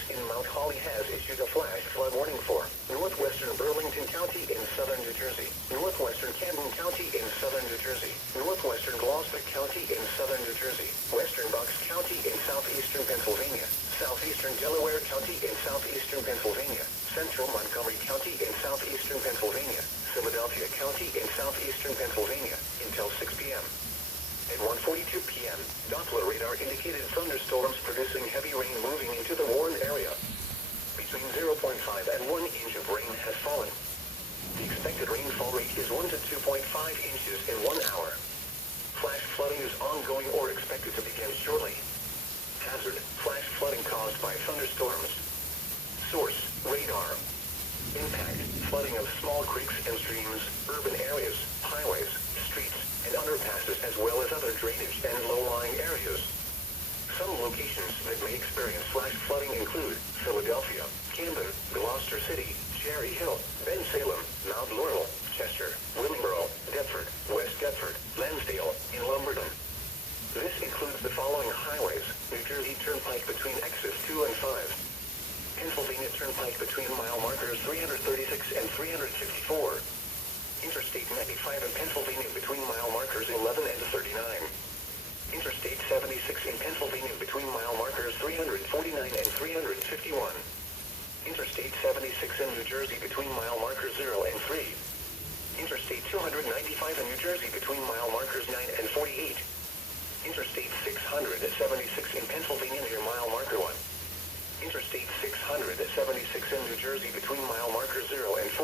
office in Mount Holly has issued a flash flood warning for northwestern Burlington County in southern New Jersey, northwestern Camden County in southern New Jersey, northwestern Gloucester County in southern New Jersey, western Bucks County in southeastern Pennsylvania, southeastern Delaware County in southeastern Pennsylvania, central Montgomery County in southeastern Pennsylvania, Philadelphia County in southeastern Pennsylvania, until 6 p.m. At 1:42 p.m., Doppler radar indicated thunderstorms producing heavy rain moving into the warned area. Between 0.5 and 1 inch of rain has fallen. The expected rainfall rate is 1 to 2.5 inches in 1 hour. Flash flooding is ongoing or expected to begin shortly. Hazard: flash flooding caused by thunderstorms. Source: radar. Impact: flooding of small creeks and streams, urban areas, highways, streets, and underpasses, as well as other drainage and low-lying areas. Some locations that may experience flash flooding include Philadelphia, Camden, Gloucester City, Cherry Hill, Bensalem, Mount Laurel, Chester, Willingboro, Deptford, West Deptford, Lansdale, and Lumberton. This includes the following highways: New Jersey Turnpike between exits 2 and 5. Pennsylvania Turnpike between mile markers 336 and 364. Interstate 95 in Pennsylvania between mile markers 11 and 39. Interstate 76 in Pennsylvania between mile markers 349 and 351. Interstate 76 in New Jersey between mile markers 0 and 3. Interstate 295 in New Jersey between mile markers 9 and 48. Interstate 676 in Pennsylvania near mile marker 1. Interstate 676 in New Jersey between mile markers 0 and 5.